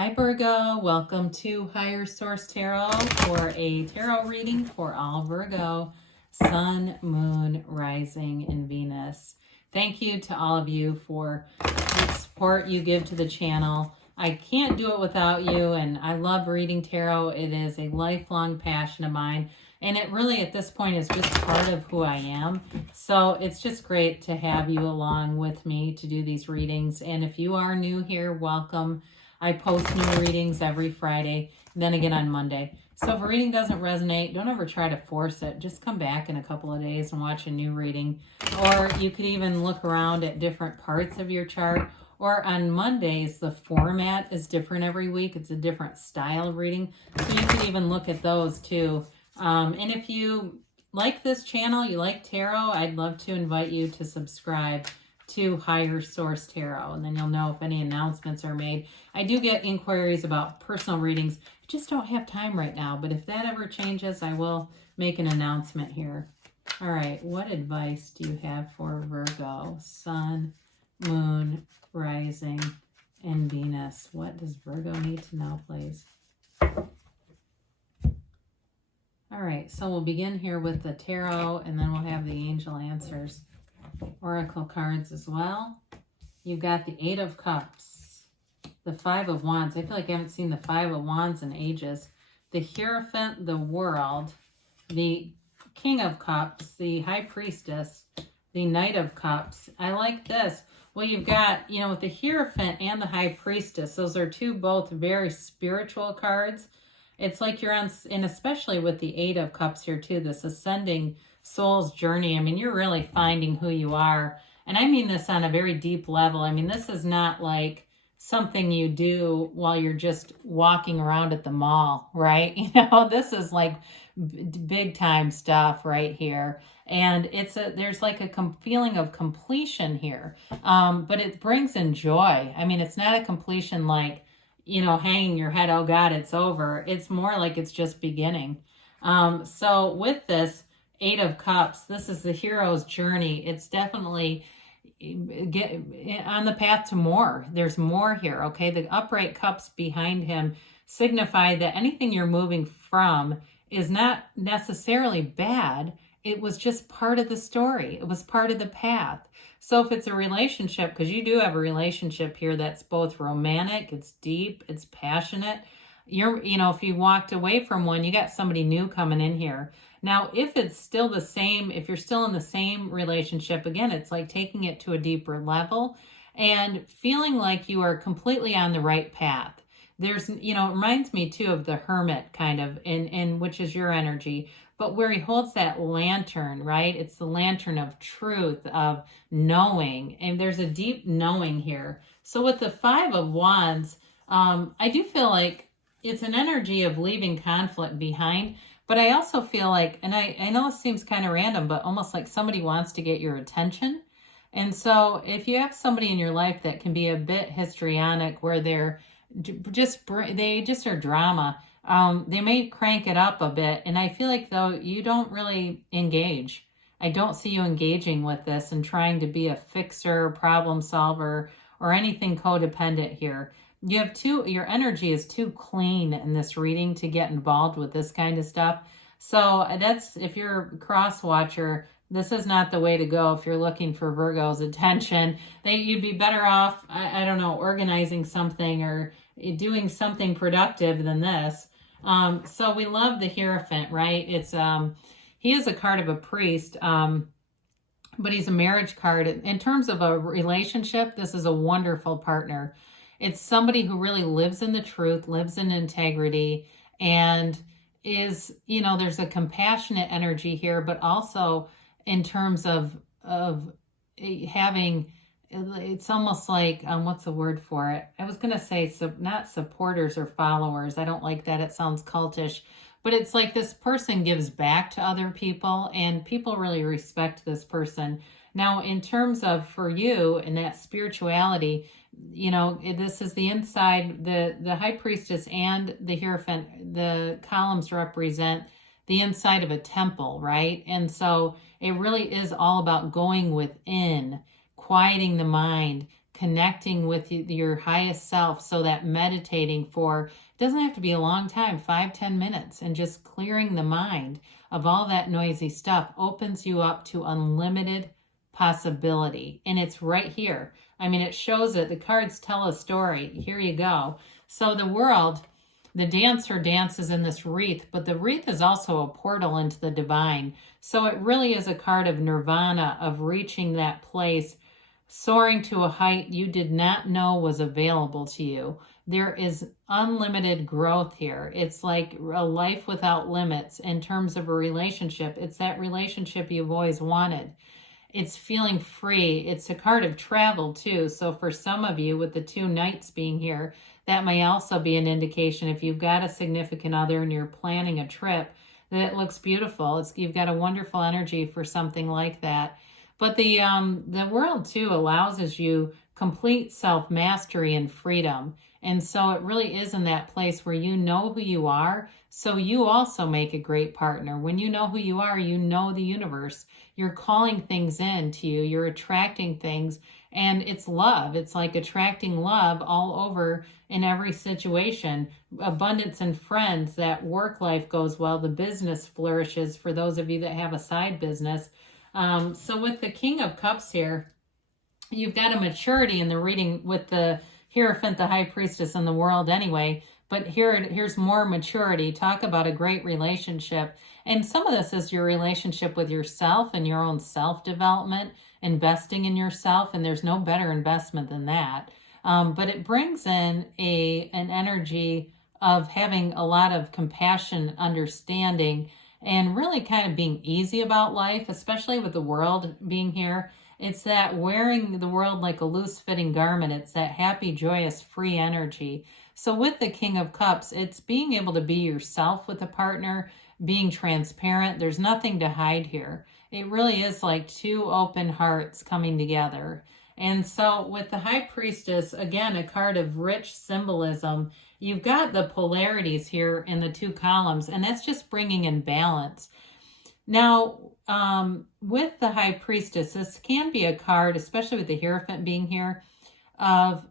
Hi Virgo, welcome to Higher Source Tarot for a tarot reading for all Virgo, Sun, Moon, Rising, and Venus. Thank you to all of you for the support you give to the channel. I can't do it without you, and I love reading tarot. It is a lifelong passion of mine, and it really at this point is just part of who I am. So it's just great to have you along with me to do these readings. And if you are new here, welcome. I post new readings every Friday, then again on Monday. So if a reading doesn't resonate, don't ever try to force it. Just come back in a couple of days and watch a new reading. Or you could even look around at different parts of your chart. Or on Mondays, the format is different every week. It's a different style of reading. So you could even look at those too. And if you like this channel, you like tarot, I'd love to invite you to subscribe to Higher Source Tarot, and then you'll know if any announcements are made. I do get inquiries about personal readings. I just don't have time right now, but if that ever changes, I will make an announcement here. All right, what advice do you have for Virgo, Sun, Moon, Rising, and Venus? What does Virgo need to know, please? All right, so we'll begin here with the tarot, and then we'll have the angel answers. Oracle cards as well. You've got the Eight of Cups, the Five of Wands. I feel like I haven't seen the Five of Wands in ages. The Hierophant, the World, the King of Cups, the High Priestess, the Knight of Cups. I like this. Well, you've got, with the Hierophant and the High Priestess, those are two both very spiritual cards. It's like you're on, and especially with the Eight of Cups here too, this ascending soul's journey. I mean, you're really finding who you are. And I mean this on a very deep level. I mean, this is not like something you do while you're just walking around at the mall, right? This is like big time stuff right here. And there's like a feeling of completion here. But it brings in joy. I mean, it's not a completion like, hanging your head, oh God, it's over. It's more like it's just beginning. So with this Eight of Cups, this is the hero's journey. It's definitely on the path to more. There's more here, okay? The upright cups behind him signify that anything you're moving from is not necessarily bad. It was just part of the story. It was part of the path. So if it's a relationship, because you do have a relationship here that's both romantic, it's deep, it's passionate. If you walked away from one, you got somebody new coming in here. Now, if it's still the same, if you're still in the same relationship, again, it's like taking it to a deeper level and feeling like you are completely on the right path. There's, it reminds me too of the Hermit kind of, in which is your energy, but where he holds that lantern, right? It's the lantern of truth, of knowing, and there's a deep knowing here. So with the Five of Wands, I do feel like it's an energy of leaving conflict behind. But I also feel like, and I know this seems kind of random, but almost like somebody wants to get your attention. And so if you have somebody in your life that can be a bit histrionic, where they just are drama, they may crank it up a bit. And I feel like, though, you don't really engage. I don't see you engaging with this and trying to be a fixer, problem solver, or anything codependent here. Your energy is too clean in this reading to get involved with this kind of stuff. So if you're a cross watcher, this is not the way to go if you're looking for Virgo's attention. You'd be better off, I don't know, organizing something or doing something productive than this. So we love the Hierophant, right? He is a card of a priest, but he's a marriage card. In terms of a relationship, this is a wonderful partner. It's somebody who really lives in the truth, lives in integrity, and is, there's a compassionate energy here, but also in terms of having, it's almost like, what's the word for it? I was going to say, not supporters or followers. I don't like that. It sounds cultish, but it's like this person gives back to other people, and people really respect this person. Now, in terms of for you and that spirituality, this is the inside, the High Priestess and the Hierophant, the columns represent the inside of a temple, right? And so it really is all about going within, quieting the mind, connecting with your highest self. So that meditating for, it doesn't have to be a long time, 5-10 minutes, and just clearing the mind of all that noisy stuff opens you up to unlimited possibility. And it's right here. I mean, it shows it. The cards tell a story. Here you go. So the world, the dancer dances in this wreath, but the wreath is also a portal into the divine. So it really is a card of nirvana, of reaching that place, soaring to a height you did not know was available to you. There is unlimited growth here. It's like a life without limits in terms of a relationship. It's that relationship you've always wanted. It's feeling free. It's a card of travel too. So for some of you, with the 2 knights being here, that may also be an indication if you've got a significant other and you're planning a trip, that it looks beautiful. You've got a wonderful energy for something like that. But the world too allows you complete self-mastery and freedom. And so it really is in that place where you know who you are. So you also make a great partner. When you know who you are, you know the universe. You're calling things in to you. You're attracting things. And it's love. It's like attracting love all over in every situation. Abundance and friends, that work life goes well. The business flourishes for those of you that have a side business. So with the King of Cups here, you've got a maturity in the reading with the Hierophant, the High Priestess in the world anyway. But here's more maturity. Talk about a great relationship. And some of this is your relationship with yourself and your own self-development, investing in yourself. And there's no better investment than that. But it brings in an energy of having a lot of compassion, understanding, and really kind of being easy about life, especially with the world being here. It's that wearing the world like a loose-fitting garment. It's that happy, joyous, free energy. So with the King of Cups, it's being able to be yourself with a partner, being transparent. There's nothing to hide here. It really is like 2 open hearts coming together. And so with the High Priestess, again, a card of rich symbolism. You've got the polarities here in the 2 columns, and that's just bringing in balance. Now, with the High Priestess, this can be a card, especially with the Hierophant being here, of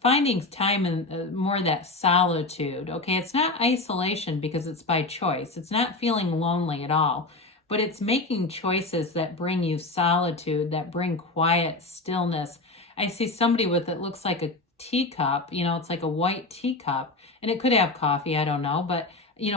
finding time in more that solitude. Okay, it's not isolation because it's by choice. It's not feeling lonely at all, but it's making choices that bring you solitude, that bring quiet stillness. I see somebody with it looks like a teacup, it's like a white teacup, and it could have coffee, I don't know, but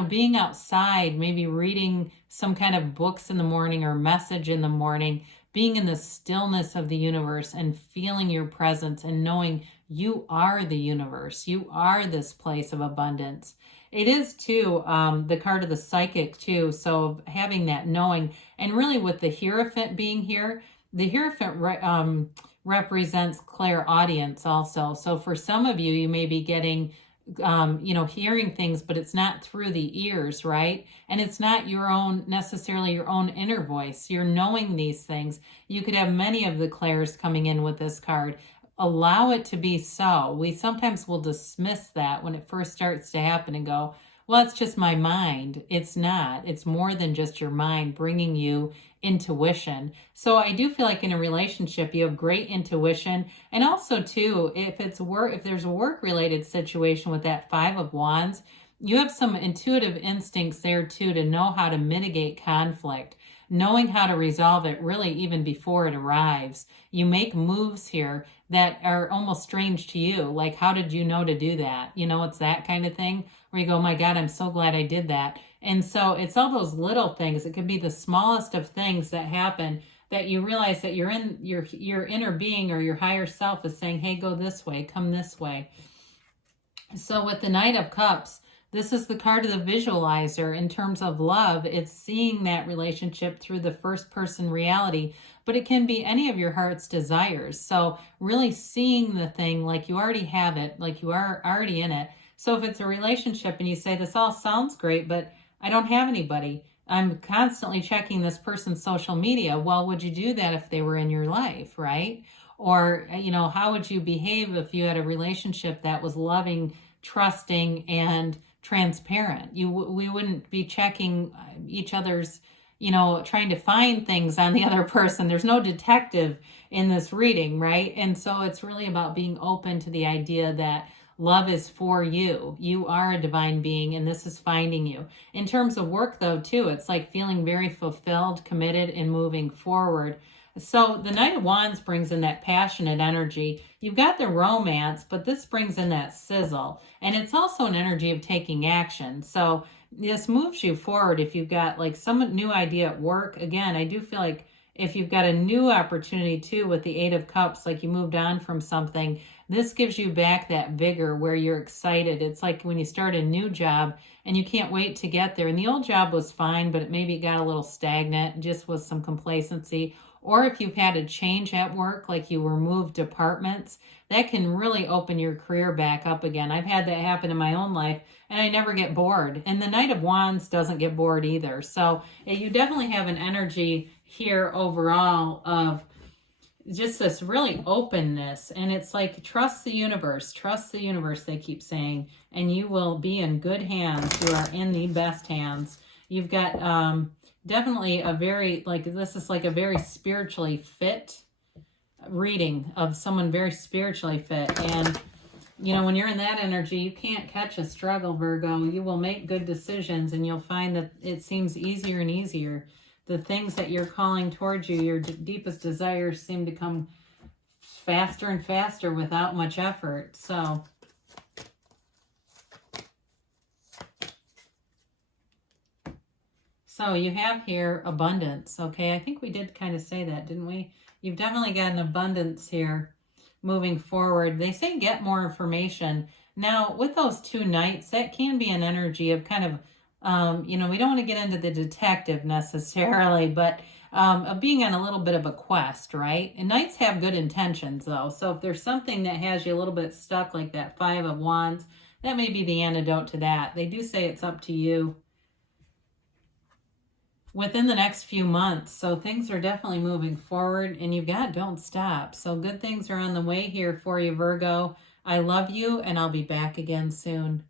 being outside, maybe reading some kind of books in the morning or message in the morning, being in the stillness of the universe and feeling your presence and knowing you are the universe. You are this place of abundance. It is too, the card of the psychic too. So having that knowing, and really with the Hierophant being here, the Hierophant represents clairaudience also. So for some of you, you may be getting hearing things, but it's not through the ears, right? And it's not necessarily your own inner voice. You're knowing these things. You could have many of the clairs coming in with this card. Allow it to be so. We sometimes will dismiss that when it first starts to happen and go, well, it's just my mind. It's not. It's more than just your mind bringing you intuition. So I do feel like in a relationship, you have great intuition. And also too, if there's a work-related situation with that 5 of Wands, you have some intuitive instincts there too to know how to mitigate conflict, knowing how to resolve it really even before it arrives. You make moves here that are almost strange to you. Like, how did you know to do that? It's that kind of thing where you go, oh my God, I'm so glad I did that. And so it's all those little things. It could be the smallest of things that happen that you realize that your inner being or your higher self is saying, hey, go this way, come this way. So with the Knight of Cups, this is the card of the visualizer in terms of love. It's seeing that relationship through the first person reality, but it can be any of your heart's desires. So really seeing the thing like you already have it, like you are already in it. So if it's a relationship and you say, this all sounds great, but I don't have anybody. I'm constantly checking this person's social media. Well, would you do that if they were in your life, right? Or, how would you behave if you had a relationship that was loving, trusting, and transparent? We wouldn't be checking each other's, you know, trying to find things on the other person. There's no detective in this reading, right? And so it's really about being open to the idea that love is for you. You are a divine being, and this is finding you. In terms of work, though, too, it's like feeling very fulfilled, committed, and moving forward. So the Knight of Wands brings in that passionate energy. You've got the romance, but this brings in that sizzle. And it's also an energy of taking action. So this moves you forward if you've got like some new idea at work. Again, I do feel like if you've got a new opportunity too with the Eight of Cups, like you moved on from something, this gives you back that vigor where you're excited. It's like when you start a new job and you can't wait to get there. And the old job was fine, but maybe it got a little stagnant, just with some complacency. Or if you've had a change at work, like you were moved departments, that can really open your career back up again. I've had that happen in my own life, and I never get bored. And the Knight of Wands doesn't get bored either. So you definitely have an energy here overall of just this really openness. And it's like, trust the universe, they keep saying, and you will be in good hands. You are in the best hands. You've got definitely a very, like, this is like a very spiritually fit reading of someone very spiritually fit. And you know, when you're in that energy, you can't catch a struggle, Virgo. You will make good decisions, and you'll find that it seems easier and easier. The things that you're calling towards you, your deepest desires, seem to come faster and faster without much effort. So you have here abundance, okay? I think we did kind of say that, didn't we? You've definitely got an abundance here moving forward. They say get more information. Now, with those two knights, that can be an energy of kind of, you know, we don't want to get into the detective necessarily, but of being on a little bit of a quest, right? And knights have good intentions, though. So if there's something that has you a little bit stuck, like that Five of Wands, that may be the antidote to that. They do say it's up to you within the next few months. So things are definitely moving forward, and you've got don't stop. So good things are on the way here for you, Virgo. I love you, and I'll be back again soon.